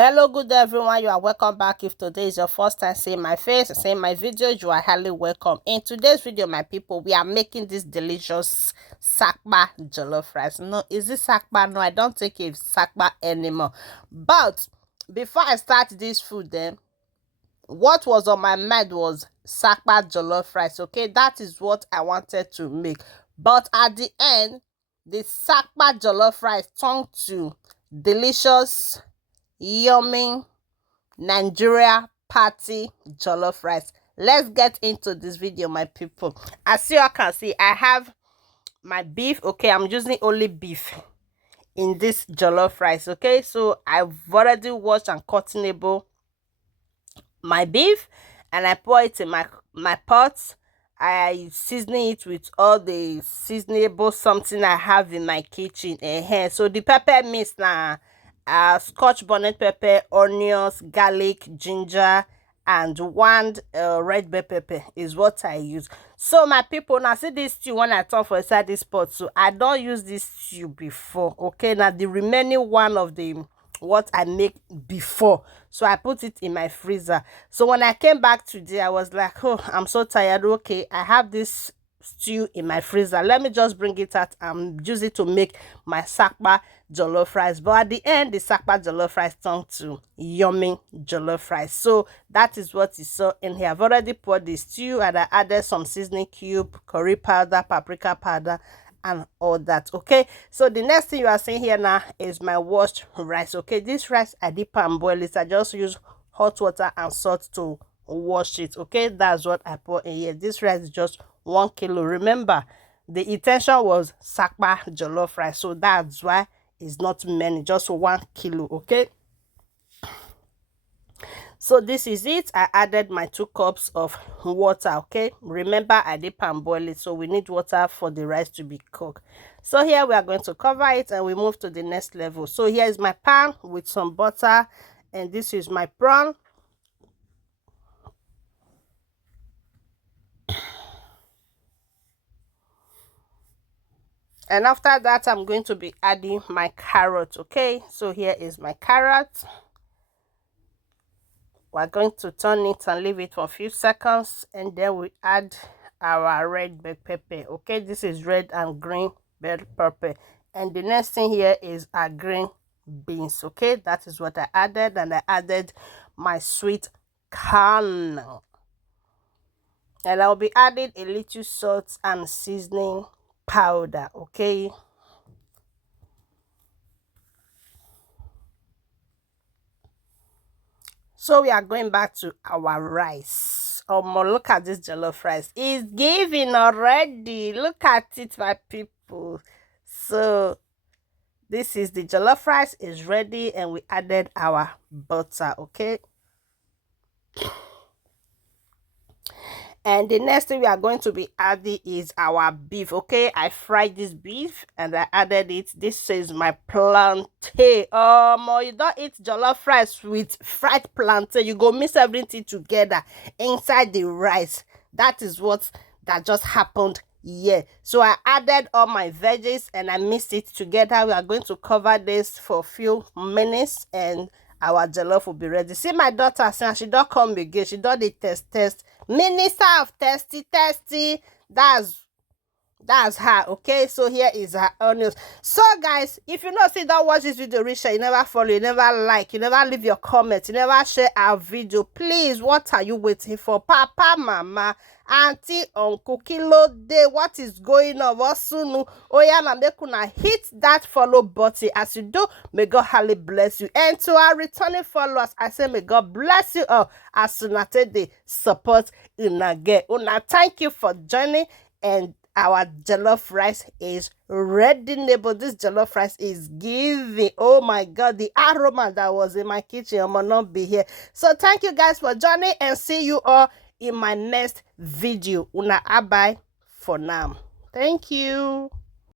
Hello, good day everyone. You are welcome back. If today is your first time seeing my face, seeing my videos, you are highly welcome. In today's video, my people, we are making this delicious sakpa jollof rice. No, is it sakpa? No, I don't think it's sakpa anymore. But before I start this food, then what was on my mind was sakpa jollof rice. Okay, that is what I wanted to make. But at the end, the sakpa jollof rice turned to delicious, yummy Nigeria party jollof rice. Let's get into this video, my people. As you all can see, I have my beef. Okay, I'm using only beef in this jollof rice. Okay, so I've already washed and cuttingable my beef, and I pour it in my pot. I season it with all the seasonable something I have in my kitchen. So the pepper mix now, scotch bonnet pepper, onions, garlic, ginger, and one red bell pepper is what I use. So my people, now see this stew when I turn for inside this pot. So I don't use this stew before. Okay, now the remaining one of the what I make before, so I put it in my freezer. So when I came back today, I was like, oh, I'm so tired. Okay, I have this stew in my freezer, let me just bring it out and use it to make my sakpa jollof rice. But at the end, the sakpa jollof rice turned to yummy jollof rice. So that is what you saw in here. I've already poured the stew and I added some seasoning cube, curry powder, paprika powder, and all that. Okay, so the next thing you are seeing here now is my washed rice. Okay, this rice I dip and boil it. I just use hot water and salt to wash it. Okay, that's what I put in here. This rice is just 1 kilo. Remember, the intention was sakpa jollof rice, so that's why it's not many, just 1 kilo. Okay, so this is it. I added my 2 cups of water. Okay, remember I dip and boil it, so we need water for the rice to be cooked. So here we are going to cover it and we move to the next level. So here is my pan with some butter, and this is my prawn. And after that, I'm going to be adding my carrot. Okay, so here is my carrot. We're going to turn it and leave it for a few seconds, and then we add our red bell pepper. Okay, this is red and green bell pepper. And the next thing here is our green beans. Okay, that is what I added, and I added my sweet corn. And I'll be adding a little salt and seasoning powder. Okay, so we are going back to our rice. Look at this jollof rice. It's giving already. Look at it, my people. So this is the jollof rice is ready, and we added our butter. Okay, and the next thing we are going to be adding is our beef. Okay, I fried this beef and I added it. This is my plantain. You don't eat jollof rice with fried plantain, you go mix everything together inside the rice. That is what that just happened. Yeah, so I added all my veggies and I mixed it together. We are going to cover this for a few minutes and our jollof will be ready. See my daughter saying she don't come again, she don't the test minister of testy. That's her. Okay, so here is her onions. So guys, if you know see don't watch this video reach, you never follow, you never like, you never leave your comments, you never share our video, please, what are you waiting for? Papa, mama, auntie, uncle, kilo day, what is going on? What soon? Oh yeah, na make una hit that follow button. As you do, may God highly bless you. And to our returning followers, I say may God bless you all as soon as they support una get. Una, thank you for joining, and our jollof rice is ready, neighbor. This jollof rice is giving. Oh my God, the aroma that was in my kitchen will not be here. So thank you guys for joining, and see you all in my next video. Una, bye for now. Thank you.